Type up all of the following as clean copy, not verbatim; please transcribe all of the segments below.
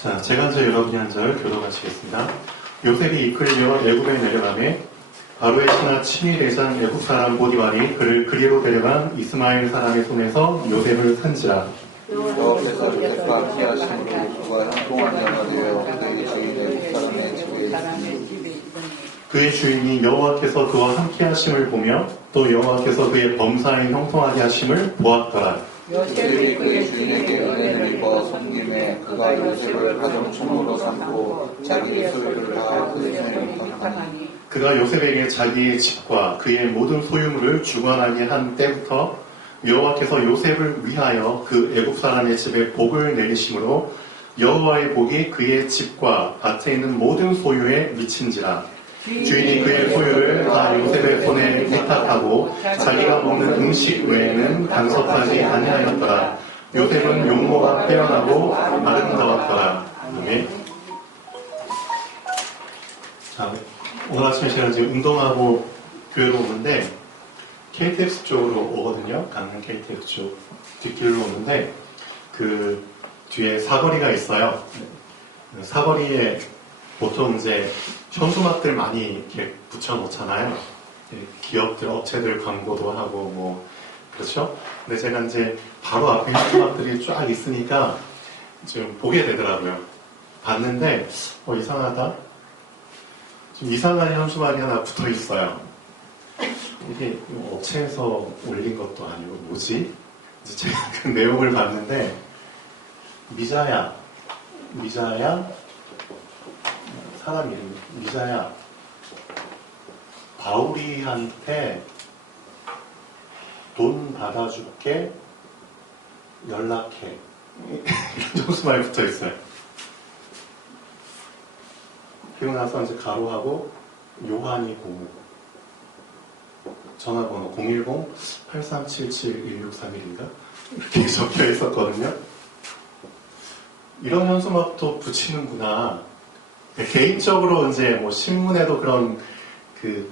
자, 제가 이제 여러분이 한 절 교독하시겠습니다. 요셉이 이끌려 애굽에 내려가매 바로의 신하 치밀대장 애굽 사람 보디발이 그를 그리로 데려간 이스마엘 사람의 손에서 요셉을 산지라. 여호와께서 요셉과 함께하심으로 그가 형통한 자가 되어 그의 주인 애굽 사람의 집에 있으니 그의 주인이 여호와께서 그와 함께하심을 보며 또 여호와께서 그의 범사에 형통하게 하심을 보았더라. 요셉이 그의 주인에게 은혜를 입어 섬김에 그가 요셉을 가정충으로 삼고 자기의 소유를 다 그 손에 맡았나니 그가 요셉에게 자기의 집과 그의 모든 소유물을 주관하게 한 때부터 여호와께서 요셉을 위하여 그 애굽 사람의 집에 복을 내리심으로 여호와의 복이 그의 집과 밭에 있는 모든 소유에 미친지라. 주인이 그의 소유를 다 요셉의 손에 위탁하고 자기가 먹는 음식 외에는 간섭하지 아니하였더라. 요셉은 용모가 빼어나고 아름다웠더라. 아멘. 자, 오늘 아침에 제가 지금 운동하고 교회로 오는데 KTX 쪽으로 오거든요. 강릉 KTX 쪽 뒷길로 오는데 그 뒤에 사거리가 있어요. 사거리에 보통 이제 현수막들 많이 이렇게 붙여놓잖아요. 기업들, 업체들 광고도 하고 뭐 그렇죠. 근데 제가 이제 바로 앞에 현수막들이 쫙 있으니까 좀 보게 되더라고요. 봤는데 이상하다. 좀 이상한 현수막이 하나 붙어 있어요. 이게 업체에서 올린 것도 아니고 뭐지? 이제 제가 그 내용을 봤는데 미자야 사람 이름 미자야 바울이한테 돈 받아줄게 연락해 이런 정수말이 붙어 있어요. 그리고 나서 이제 가로하고 요한이 고무 전화번호 010-8377-1631인가 이렇게 적혀 있었거든요. 이런 현수막도 붙이는구나. 개인적으로 이제 뭐 신문에도 그런 그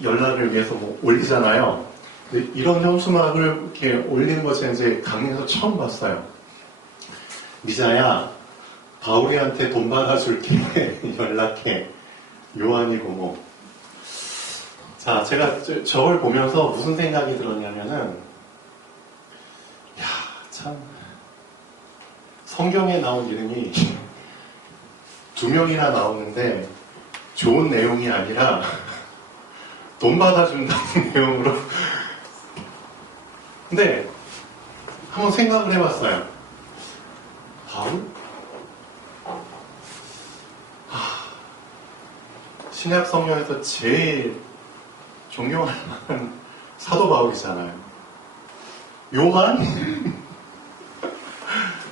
연락을 위해서 뭐 올리잖아요. 근데 이런 현수막을 이렇게 올리는 것을 이제 강릉에서 처음 봤어요. 미자야, 바울이한테 돈 받아줄게 연락해. 요한이고 뭐. 자, 제가 저걸 보면서 무슨 생각이 들었냐면은, 야, 참 성경에 나온 이름이 2명이나 나오는데 좋은 내용이 아니라 돈 받아준다는 내용으로. 근데 한번 생각을 해봤어요. 바울? 신약 성경에서 제일 존경할 만한 사도 바울이잖아요.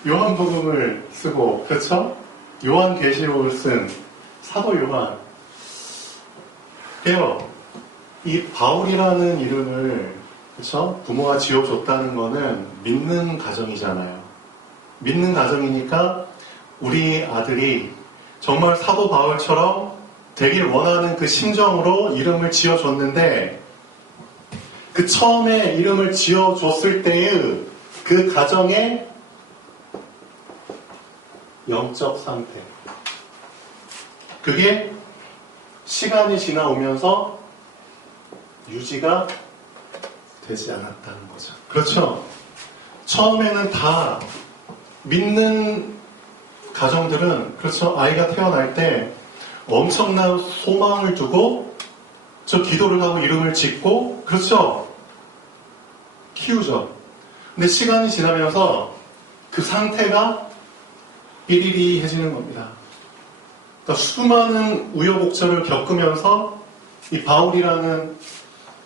요한복음을 쓰고, 그렇죠? 요한계시록을 쓴 사도 요한. 그래요. 이 바울이라는 이름을, 그렇죠? 부모가 지어줬다는 거는 믿는 가정이잖아요. 믿는 가정이니까 우리 아들이 정말 사도 바울처럼 되길 원하는 그 심정으로 이름을 지어줬는데, 그 처음에 이름을 지어줬을 때의 그 가정의 영적 상태, 그게 시간이 지나오면서 유지가 되지 않았다는 거죠. 그렇죠? 처음에는 다 믿는 가정들은, 그렇죠? 아이가 태어날 때 엄청난 소망을 두고 저 기도를 하고 이름을 짓고, 그렇죠? 키우죠. 근데 시간이 지나면서 그 상태가 삐리리해지는 겁니다. 그러니까 수많은 우여곡절을 겪으면서 이 바울이라는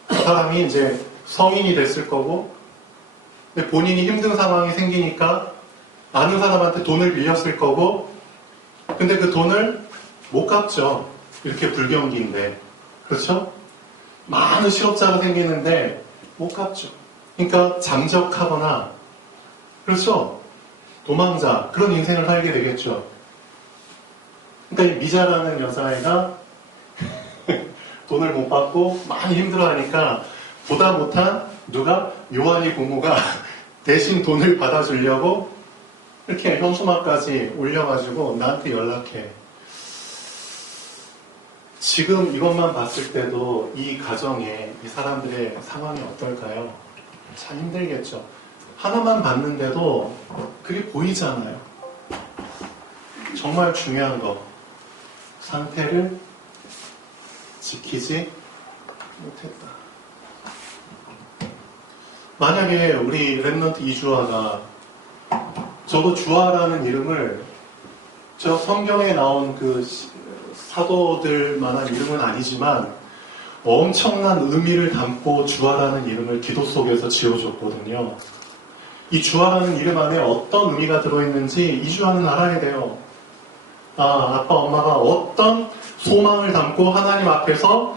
사람이 이제 성인이 됐을 거고, 근데 본인이 힘든 상황이 생기니까 아는 사람한테 돈을 빌렸을 거고, 근데 그 돈을 못 갚죠. 이렇게 불경기인데. 그렇죠? 많은 실업자가 생기는데 못 갚죠. 그러니까 잠적하거나, 그렇죠? 도망자, 그런 인생을 살게 되겠죠. 그러니까 이 미자라는 여자애가 돈을 못 받고 많이 힘들어하니까 보다 못한 누가 요한이 고모가 대신 돈을 받아주려고 이렇게 현수막까지 올려가지고 나한테 연락해. 지금 이것만 봤을 때도 이 가정에 이 사람들의 상황이 어떨까요? 참 힘들겠죠. 하나만 봤는데도 그게 보이잖아요. 정말 중요한 거. 상태를 지키지 못했다. 만약에 우리 랩넌트 이주아가, 저도 주아라는 이름을 저 성경에 나온 그 사도들만한 이름은 아니지만 엄청난 의미를 담고 주아라는 이름을 기도 속에서 지어줬거든요. 이 주아라는 이름 안에 어떤 의미가 들어있는지 이주아는 알아야 돼요. 아빠 엄마가 어떤 소망을 담고 하나님 앞에서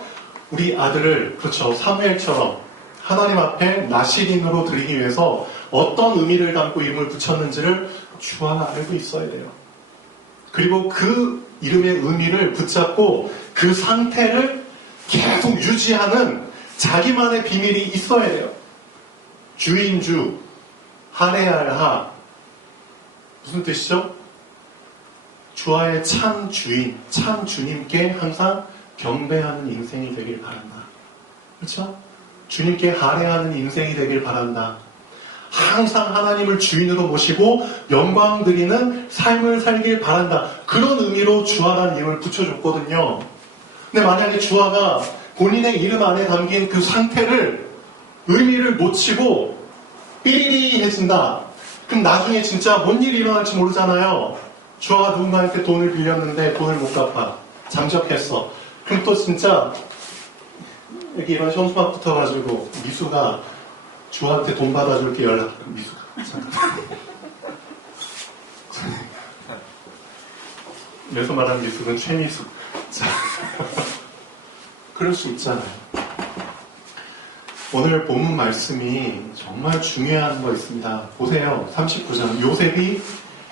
우리 아들을, 그렇죠, 사무엘처럼 하나님 앞에 나시린으로 드리기 위해서 어떤 의미를 담고 이름을 붙였는지를 주아가 알고 있어야 돼요. 그리고 그 이름의 의미를 붙잡고 그 상태를 계속 유지하는 자기만의 비밀이 있어야 돼요. 주인주, 하레알하. 무슨 뜻이죠? 주아의 참 주인, 참 주님께 항상 경배하는 인생이 되길 바란다. 그렇죠? 주님께 할애하는 인생이 되길 바란다. 항상 하나님을 주인으로 모시고 영광 드리는 삶을 살길 바란다. 그런 의미로 주아라는 이름을 붙여줬거든요. 근데 만약에 주아가 본인의 이름 안에 담긴 그 상태를, 의미를 놓치고 삐리리해진다. 그럼 나중에 진짜 뭔 일이 일어날지 모르잖아요. 주아가 누군가한테 돈을 빌렸는데 돈을 못 갚아. 잠적했어. 그럼 또 진짜 여기 이런 현수막 붙어가지고 미수가 주아한테 돈 받아줄게 연락. 미수가 잠깐. 그래서 말하는 미수는 최미수. 자, 그럴 수 있잖아요. 오늘 본문 말씀이 정말 중요한 거 있습니다. 보세요. 39장. 요셉이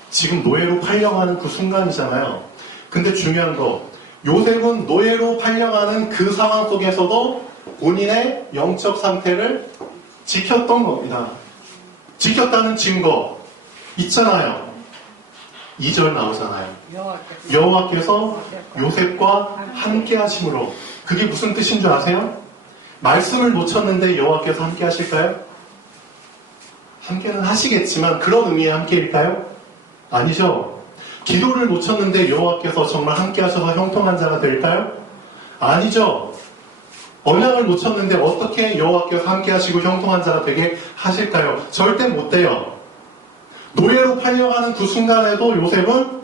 지금 노예로 팔려가는 그 순간이잖아요. 근데 중요한 거, 요셉은 노예로 팔려가는 그 상황 속에서도 본인의 영적 상태를 지켰던 겁니다. 지켰다는 증거 있잖아요. 2절 나오잖아요. 여호와께서 요셉과 함께 하심으로. 그게 무슨 뜻인 줄 아세요? 말씀을 놓쳤는데 여호와께서 함께 하실까요? 함께는 하시겠지만 그런 의미의 함께일까요? 아니죠. 기도를 놓쳤는데 여호와께서 정말 함께 하셔서 형통한 자가 될까요? 아니죠. 언약을 놓쳤는데 어떻게 여호와께서 함께 하시고 형통한 자가 되게 하실까요? 절대 못 돼요. 노예로 팔려가는 그 순간에도 요셉은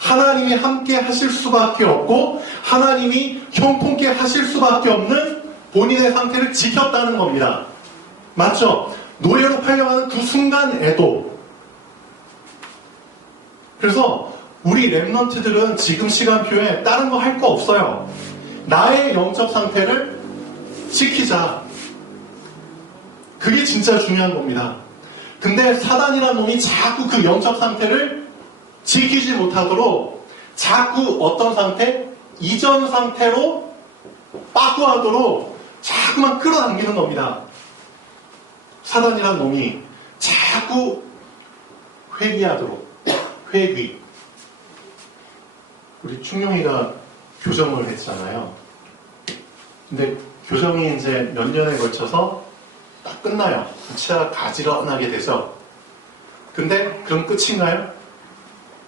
하나님이 함께 하실 수밖에 없고 하나님이 형통케 하실 수밖에 없는 본인의 상태를 지켰다는 겁니다. 맞죠? 노예로 팔려가는 그 순간에도. 그래서 우리 랩넌트들은 지금 시간표에 다른 거 할 거 없어요. 나의 영적 상태를 지키자. 그게 진짜 중요한 겁니다. 근데 사단이라는 놈이 자꾸 그 영적 상태를 지키지 못하도록 자꾸 어떤 상태? 이전 상태로 빠꾸하도록 자꾸만 끌어당기는 겁니다. 사단이라는 놈이 자꾸 회귀하도록. 회귀. 우리 충룡이가 교정을 했잖아요. 근데 교정이 이제 몇 년에 걸쳐서 딱 끝나요. 치아가 가지런하게 되죠. 근데 그럼 끝인가요?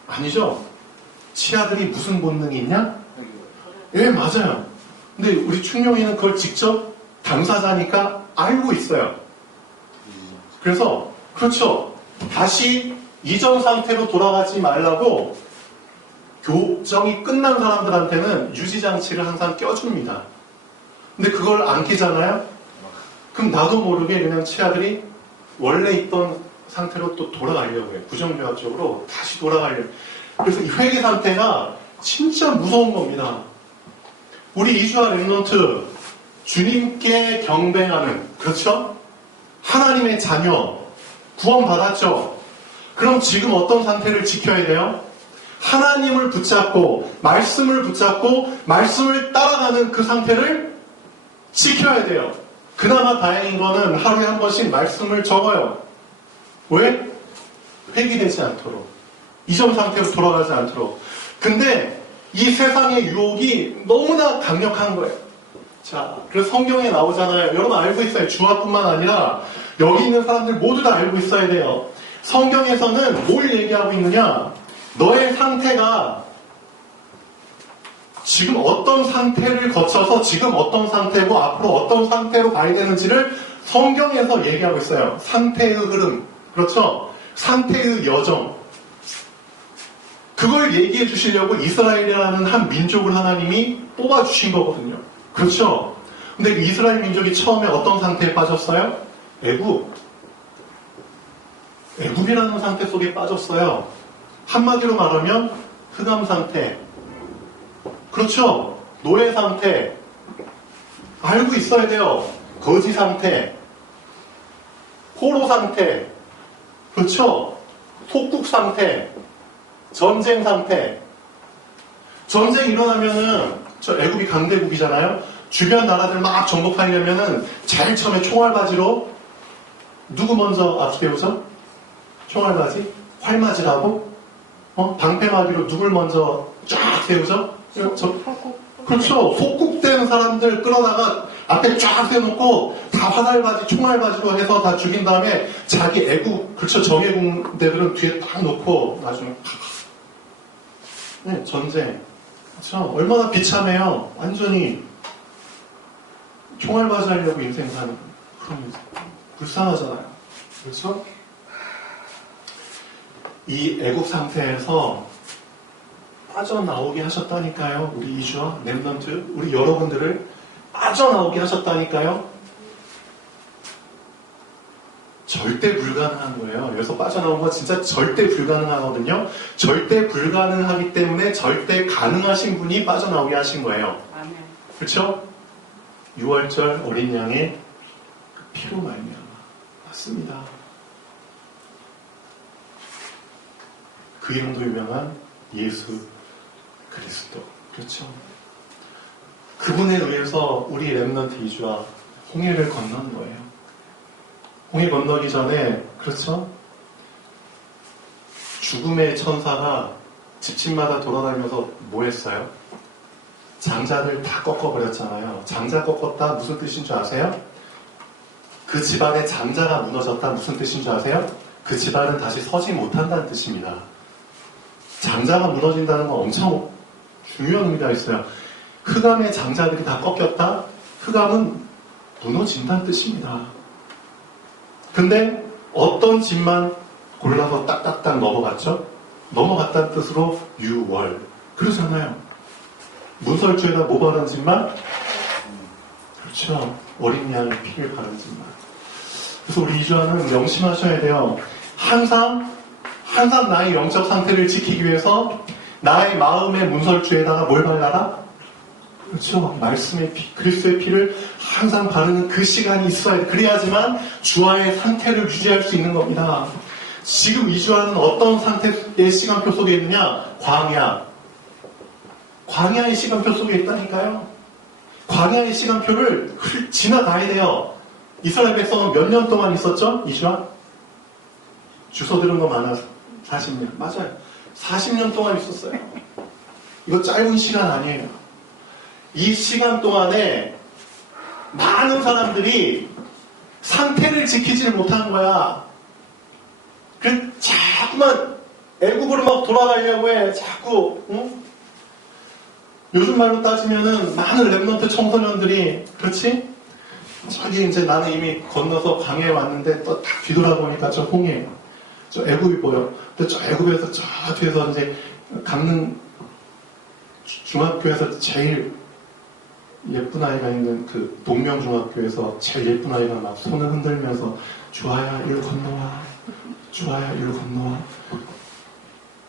아니죠. 치아들이 무슨 본능이 있냐? 예, 맞아요. 근데 우리 충룡이는 그걸 직접 당사자니까 알고 있어요. 그래서 그렇죠. 다시 이전 상태로 돌아가지 말라고 교정이 끝난 사람들한테는 유지장치를 항상 껴줍니다. 근데 그걸 안 끼잖아요? 그럼 나도 모르게 그냥 치아들이 원래 있던 상태로 또 돌아가려고 해요. 부정교합적으로 다시 돌아가려고. 그래서 이 회개 상태가 진짜 무서운 겁니다. 우리 이주아 랩넌트, 주님께 경배하는, 그렇죠? 하나님의 자녀, 구원받았죠? 그럼 지금 어떤 상태를 지켜야 돼요? 하나님을 붙잡고, 말씀을 따라가는 그 상태를 지켜야 돼요. 그나마 다행인 거는 하루에 한 번씩 말씀을 적어요. 왜? 회귀되지 않도록. 이전 상태로 돌아가지 않도록. 근데 이 세상의 유혹이 너무나 강력한 거예요. 자, 그래서 성경에 나오잖아요. 여러분 알고 있어요. 주와뿐만 아니라 여기 있는 사람들 모두 다 알고 있어야 돼요. 성경에서는 뭘 얘기하고 있느냐? 너의 상태가 지금 어떤 상태를 거쳐서 지금 어떤 상태고 앞으로 어떤 상태로 가야 되는지를 성경에서 얘기하고 있어요. 상태의 흐름. 그렇죠? 상태의 여정. 그걸 얘기해 주시려고 이스라엘이라는 한 민족을 하나님이 뽑아주신 거거든요. 그렇죠? 근데 그 이스라엘 민족이 처음에 어떤 상태에 빠졌어요? 애굽이라는 상태 속에 빠졌어요. 한마디로 말하면 흑암 상태. 그렇죠? 노예 상태. 알고 있어야 돼요. 거지 상태. 포로 상태. 그렇죠? 속국 상태. 전쟁 상태. 전쟁 일어나면은 저 애굽이 강대국이잖아요. 주변 나라들 막 정복하려면은 제일 처음에 총알바지로 누구 먼저 앞세우죠? 총알바지? 활맞이라고? 방패맞이로 누굴 먼저 쫙 세우죠? 그렇죠. 속국된 사람들 끌어다가 앞에 쫙 세워놓고 다 화살바지, 총알바지로 해서 다 죽인 다음에 자기 애국, 그렇죠. 정예군대들은 뒤에 딱 놓고 나중에 네, 전쟁. 그렇죠. 얼마나 비참해요. 완전히 총알바지 하려고 인생 사는. 그러면 불쌍하잖아요. 그렇죠? 이 애국 상태에서 빠져나오게 하셨다니까요. 우리 이주와 렘넌트, 우리 여러분들을 빠져나오게 하셨다니까요. 절대 불가능한 거예요. 여기서 빠져나온 건 진짜 절대 불가능하거든요. 절대 불가능하기 때문에 절대 가능하신 분이 빠져나오게 하신 거예요. 아멘. 그렇죠? 6월절 어린 양의 그 피로 말미암아. 맞습니다. 그 이름도 유명한 예수 그리스도. 그렇죠? 그분에 의해서 우리 렘넌트 이주와 홍해를 건넌 거예요. 홍해 건너기 전에, 그렇죠? 죽음의 천사가 집집마다 돌아다니면서 뭐 했어요? 장자들 다 꺾어버렸잖아요. 장자 꺾었다 무슨 뜻인 줄 아세요? 그 집안의 장자가 무너졌다 무슨 뜻인 줄 아세요? 그 집안은 다시 서지 못한다는 뜻입니다. 장자가 무너진다는 건 엄청 중요한 의미가 있어요. 흑암의 장자들이 다 꺾였다? 흑암은 무너진다는 뜻입니다. 근데 어떤 집만 골라서 딱딱딱 넘어갔죠? 넘어갔다는 뜻으로 6월. 그러잖아요. 문설주에다 뭐 바른 집만? 그렇죠. 어린 양의 피를 바른 집만. 그래서 우리 이주환은 명심하셔야 돼요. 항상 나의 영적 상태를 지키기 위해서 나의 마음의 문설주에다가 뭘 발라라? 그렇죠. 말씀의 피, 그리스도의 피를 항상 바르는 그 시간이 있어야 돼. 그래야지만 주와의 상태를 유지할 수 있는 겁니다. 지금 이주환은 어떤 상태의 시간표 속에 있느냐? 광야의 시간표 속에 있다니까요. 광야의 시간표를 지나가야 돼요. 이스라엘 백성은 몇 년 동안 있었죠? 이주환? 주워 들은 거 많아서 40년. 맞아요. 40년 동안 있었어요. 이거 짧은 시간 아니에요. 이 시간 동안에 많은 사람들이 상태를 지키지를 못한 거야. 그 자꾸만 애국으로 막 돌아가려고 해. 자꾸. 응? 요즘 말로 따지면은 많은 렘넌트 청소년들이, 그렇지? 저기 이제 나는 이미 건너서 강에 왔는데 또 딱 뒤돌아보니까 저 홍해, 저 애굽이 보여. 근데 저 애굽에서 저 뒤에서 이제 강릉 중학교에서 제일 예쁜 아이가 있는 그 동명중학교에서 제일 예쁜 아이가 막 손을 흔들면서 주아야 이리 건너와, 주아야 이리 건너와.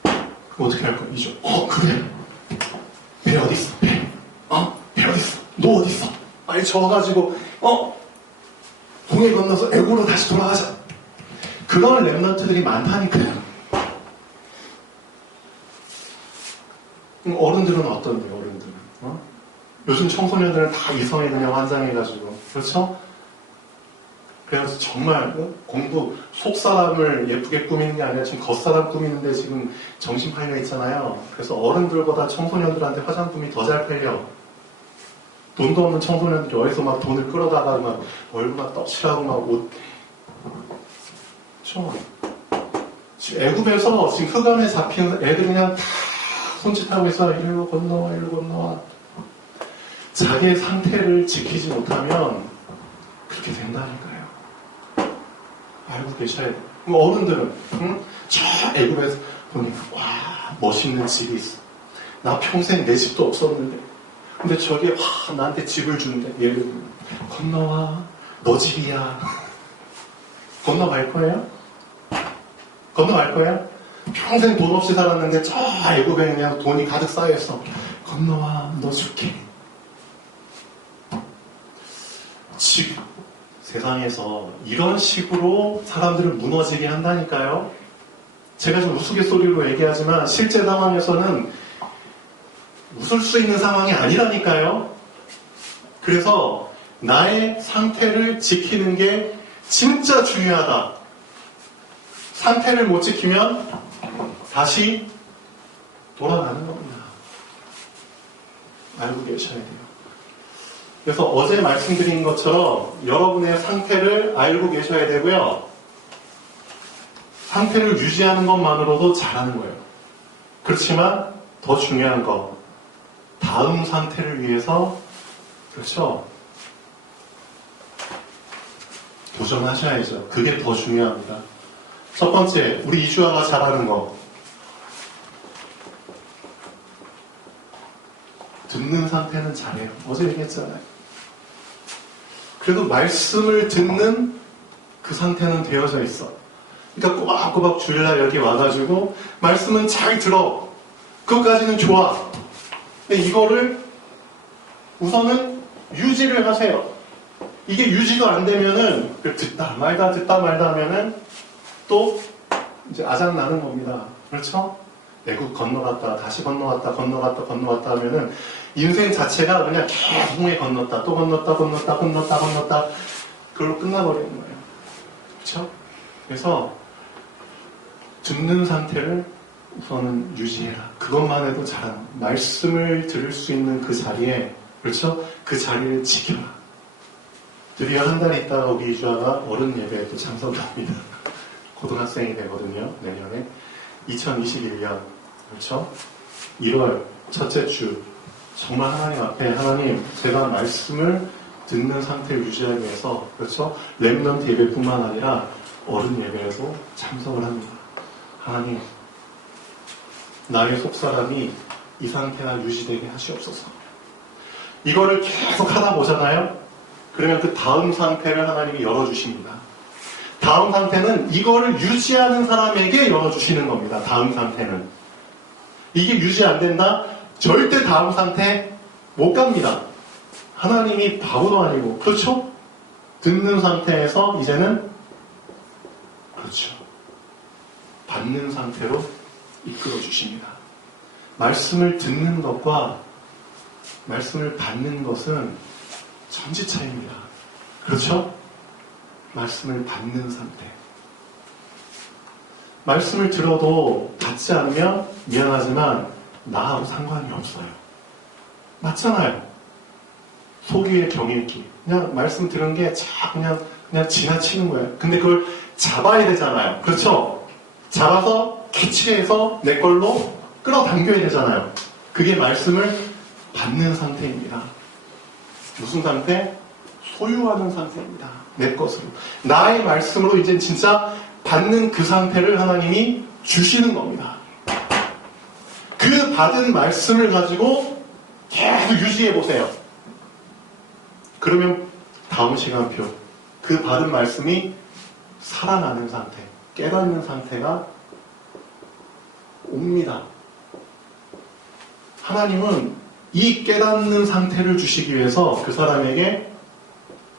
그럼 어떻게 할 거야? 이죠. 그래. 배 어딨어? 배. 배 어딨어? 너 어딨어? 빨리 저어가지고 동해 건너서 애고로 다시 돌아가자. 그런 렘넌트들이 많다니까요. 어른들은 어떤데요? 어른들은 요즘 청소년들은 다 이성에 그냥 환장해가지고, 그렇죠? 그래서 정말 공부 속사람을 예쁘게 꾸미는 게 아니라 지금 겉사람 꾸미는데 지금 정신 팔려 있잖아요. 그래서 어른들보다 청소년들한테 화장품이 더 잘 팔려. 돈도 없는 청소년들이 어디서 막 돈을 끌어다가 막 얼굴 막 떡칠하고 막 옷. 그렇죠? 지금 애굽에서 지금 흑암에 잡힌 애들이 그냥 다 손짓하고 있어. 이리로 건너와, 이리로 건너와. 자기의 상태를 지키지 못하면 그렇게 된다니까요. 알고 계셔야 돼요. 어른들은 저 애굽에서 보니까 와 멋있는 집이 있어. 나 평생 내 집도 없었는데 근데 저게 와 나한테 집을 주는데 예를 들면 건너와 너 집이야. 건너갈 거예요? 건너갈 거예요? 평생 돈 없이 살았는데 저 애굽에 그냥 돈이 가득 쌓여있어. 건너와 너 줄게. 집 세상에서 이런 식으로 사람들을 무너지게 한다니까요. 제가 좀 우스갯소리로 얘기하지만 실제 상황에서는 웃을 수 있는 상황이 아니라니까요. 그래서 나의 상태를 지키는 게 진짜 중요하다. 상태를 못 지키면 다시 돌아가는 겁니다. 알고 계셔야 돼요. 그래서 어제 말씀드린 것처럼 여러분의 상태를 알고 계셔야 되고요. 상태를 유지하는 것만으로도 잘하는 거예요. 그렇지만 더 중요한 거 다음 상태를 위해서 그렇죠? 도전하셔야죠. 그게 더 중요합니다. 첫 번째, 우리 이주아가 잘하는 거 듣는 상태는 잘해요. 어제 얘기했잖아요. 그래도 말씀을 듣는 그 상태는 되어져 있어. 그러니까 꼬박꼬박 주일날 여기 와가지고 말씀은 잘 들어. 그것까지는 좋아. 근데 이거를 우선은 유지를 하세요. 이게 유지가 안 되면은 듣다 말다 하면은 또 이제 아작 나는 겁니다. 그렇죠? 애국 건너갔다 다시 건너갔다 하면은 인생 자체가 그냥 계속 건넜다 또 건넜다 그걸로 끝나버리는 거예요. 그렇죠? 그래서 듣는 상태를 우선은 유지해라. 그것만 해도 잘하는 말씀을 들을 수 있는 그 자리에 그렇죠? 그 자리를 지켜라. 드디어 한 달 있다가 우리 이주아가 어른 예배에 또 참석합니다. 고등학생이 되거든요. 내년에 2021년 그렇죠? 1월 첫째 주 정말 하나님 앞에 하나님 제가 말씀을 듣는 상태를 유지하기 위해서 그렇죠? 렘넌트 예배뿐만 아니라 어른 예배에도 참석을 합니다. 하나님 나의 속사람이 이 상태가 유지되게 하시옵소서. 이거를 계속 하다 보잖아요. 그러면 그 다음 상태를 하나님이 열어주십니다. 다음 상태는 이거를 유지하는 사람에게 열어주시는 겁니다. 다음 상태는. 이게 유지 안 된다? 절대 다음 상태 못 갑니다. 하나님이 바보도 아니고 그렇죠? 듣는 상태에서 이제는 그렇죠. 받는 상태로 이끌어 주십니다. 말씀을 듣는 것과 말씀을 받는 것은 천지차이입니다. 그렇죠? 말씀을 받는 상태. 말씀을 들어도 받지 않으면 미안하지만 나하고 상관이 없어요. 맞잖아요. 소기의 경읽기. 그냥 말씀 들은 게 그냥 지나치는 거예요. 근데 그걸 잡아야 되잖아요. 그렇죠? 잡아서 캐치해서 내 걸로 끌어당겨야 되잖아요. 그게 말씀을 받는 상태입니다. 무슨 상태? 소유하는 상태입니다. 내 것으로. 나의 말씀으로 이제 진짜 받는 그 상태를 하나님이 주시는 겁니다. 그 받은 말씀을 가지고 계속 유지해 보세요. 그러면 다음 시간표 그 받은 말씀이 살아나는 상태, 깨닫는 상태가 옵니다. 하나님은 이 깨닫는 상태를 주시기 위해서 그 사람에게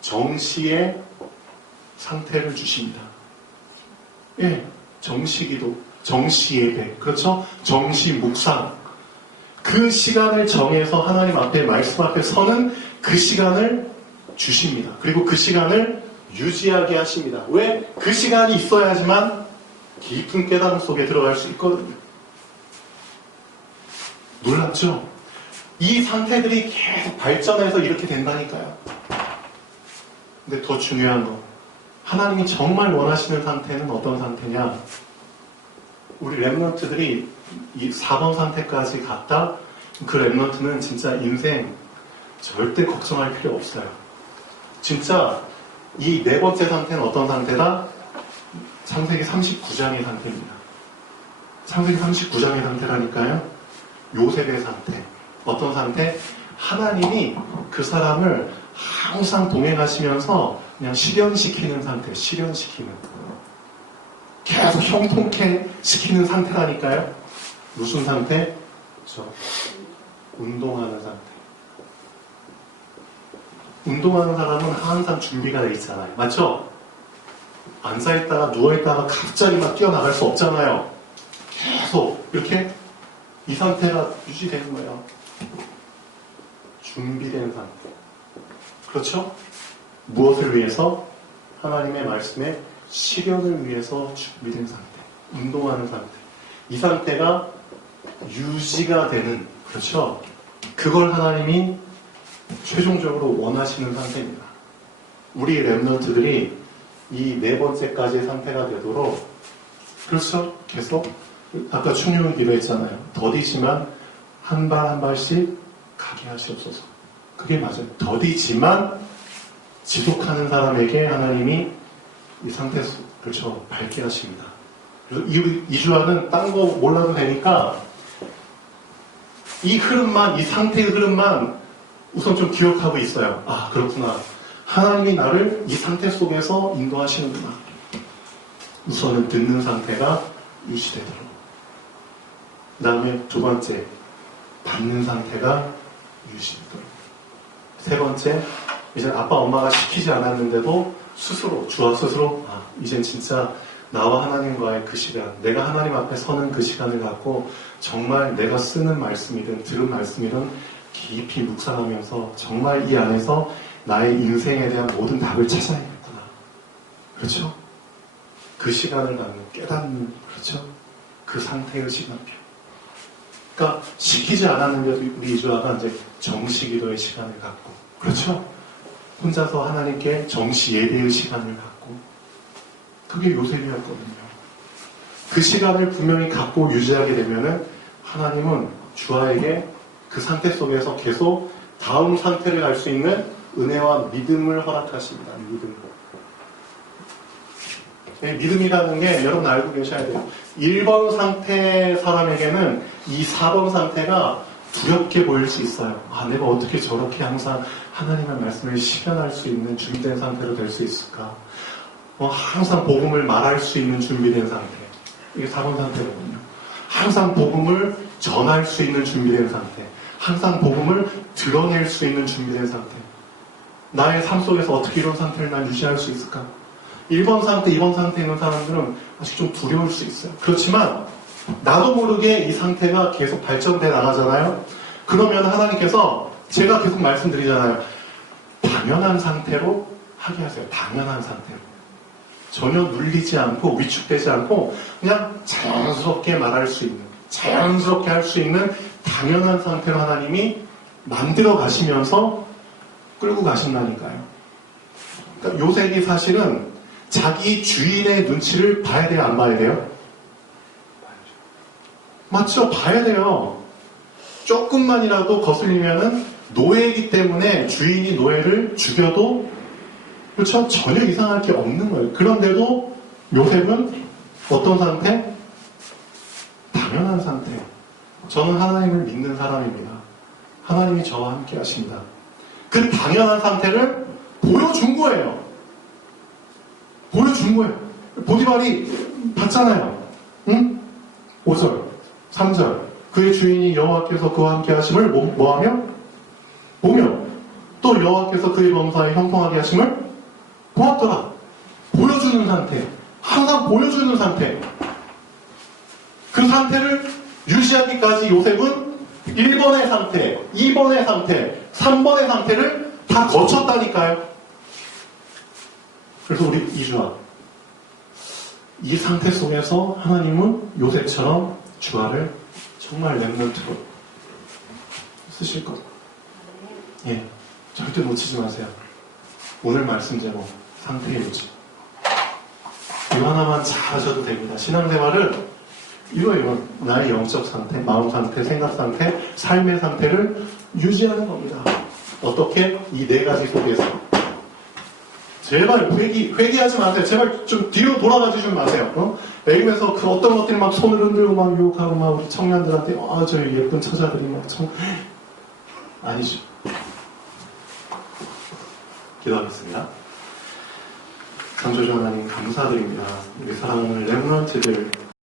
정시의 상태를 주십니다. 예, 정시기도, 정시예배, 그렇죠? 정시 묵상. 그 시간을 정해서 하나님 앞에 말씀 앞에 서는 그 시간을 주십니다. 그리고 그 시간을 유지하게 하십니다. 왜? 그 시간이 있어야지만 깊은 깨달음 속에 들어갈 수 있거든요. 놀랍죠? 이 상태들이 계속 발전해서 이렇게 된다니까요. 근데 더 중요한 거, 하나님이 정말 원하시는 상태는 어떤 상태냐? 우리 랩런트들이 이 4번 상태까지 갔다, 그 랩런트는 진짜 인생 절대 걱정할 필요 없어요. 진짜 이 네 번째 상태는 어떤 상태다? 창세기 39장의 상태입니다. 창세기 39장의 상태라니까요. 요셉의 상태. 어떤 상태? 하나님이 그 사람을 항상 동행하시면서 그냥 실현시키는 상태, 실현시키는. 계속 형통케 시키는 상태라니까요. 무슨 상태? 운동하는 상태. 운동하는 사람은 항상 준비가 돼 있잖아요. 맞죠? 앉아있다가 누워있다가 갑자기 막 뛰어나갈 수 없잖아요. 계속 이렇게 이 상태가 유지되는 거예요. 준비된 상태. 그렇죠? 무엇을 위해서? 하나님의 말씀의 실현을 위해서 준비된 상태. 운동하는 상태. 이 상태가 유지가 되는, 그렇죠? 그걸 하나님이 최종적으로 원하시는 상태입니다. 우리 랩런트들이 이 네 번째까지의 상태가 되도록, 그렇죠? 계속 아까 충용기로 했잖아요. 더디지만 한 발 한 발씩 가게 하시옵소서. 그게 맞아요. 더디지만 지속하는 사람에게 하나님이 이 상태, 그렇죠? 밝게 하십니다. 그래서 이 주화는 딴 거 몰라도 되니까 이 흐름만, 이 상태의 흐름만 우선 좀 기억하고 있어요. 아, 그렇구나. 하나님이 나를 이 상태 속에서 인도하시는구나. 우선은 듣는 상태가 유지되도록. 그 다음에 두 번째, 받는 상태가 유지되도록. 세 번째, 이제 아빠 엄마가 시키지 않았는데도 스스로, 주와 스스로, 아, 이젠 진짜 나와 하나님과의 그 시간, 내가 하나님 앞에 서는 그 시간을 갖고 정말 내가 쓰는 말씀이든 들은 말씀이든 깊이 묵상하면서 정말 이 안에서 나의 인생에 대한 모든 답을 찾아야겠구나. 그렇죠? 그 시간을 갖는, 깨닫는, 그렇죠? 그 상태의 시간표. 그러니까 시키지 않았는데도 우리 이주아가 이제 정시기도의 시간을 갖고, 그렇죠? 혼자서 하나님께 정시 예배의 시간을 갖고, 그게 요셉이었거든요. 그 시간을 분명히 갖고 유지하게 되면은 하나님은 주아에게 그 상태 속에서 계속 다음 상태를 갈 수 있는 은혜와 믿음을 허락하십니다. 믿음. 믿음이라는 게 여러분 알고 계셔야 돼요. 1번 상태 사람에게는 이 4번 상태가 두렵게 보일 수 있어요. 아, 내가 어떻게 저렇게 항상 하나님의 말씀을 실현할 수 있는 준비된 상태로 될 수 있을까? 항상 복음을 말할 수 있는 준비된 상태. 이게 4번 상태거든요. 항상 복음을 전할 수 있는 준비된 상태. 항상 복음을 드러낼 수 있는 준비된 상태. 나의 삶 속에서 어떻게 이런 상태를 난 유지할 수 있을까? 1번 상태, 2번 상태에 있는 사람들은 아직 좀 두려울 수 있어요. 그렇지만 나도 모르게 이 상태가 계속 발전돼 나가잖아요. 그러면 하나님께서 제가 계속 말씀드리잖아요. 당연한 상태로 하게 하세요. 당연한 상태로. 전혀 눌리지 않고 위축되지 않고 그냥 자연스럽게 말할 수 있는, 자연스럽게 할 수 있는 당연한 상태로 하나님이 만들어 가시면서 끌고 가신다니까요. 그러니까 요셉이 사실은 자기 주인의 눈치를 봐야 돼요? 안 봐야 돼요? 맞죠? 봐야 돼요. 조금만이라도 거슬리면은 노예이기 때문에 주인이 노예를 죽여도 그렇죠? 전혀 이상할 게 없는 거예요. 그런데도 요셉은 어떤 상태? 당연한 상태. 저는 하나님을 믿는 사람입니다. 하나님이 저와 함께 하십니다. 그 당연한 상태를 보여준 거예요. 보여준 거예요. 보디발이 봤잖아요. 응? 5절, 3절. 그의 주인이 여호와께서 그와 함께 하심을 뭐하며? 보며 또 여호와께서 그의 범사에 형통하게 하심을 보았더라. 보여주는 상태. 항상 보여주는 상태. 그 상태를 유지하기까지 요셉은 1번의 상태, 2번의 상태, 3번의 상태를 다 거쳤다니까요. 그래서 우리 이주아, 이 상태 속에서 하나님은 요셉처럼 주아를 정말 렘넌트로 쓰실 겁니다. 예, 절대 놓치지 마세요. 오늘 말씀 제목, 상태 유지. 이거 하나만 잘하셔도 됩니다. 신앙생활은 이거 나의 영적 상태, 마음 상태, 생각 상태, 삶의 상태를 유지하는 겁니다. 어떻게? 이 네 가지 속에서. 제발 회개하지 마세요. 제발 좀 뒤로 돌아가 주지 마세요. 애기면서 그 어떤 것들이 막 손을 흔들고 막 유혹하고 막 우리 청년들한테 저 예쁜 처자들이 막 아니죠. 기도하겠습니다. 창조주 하나님 감사드립니다. 우리 사랑하는 렘넌트들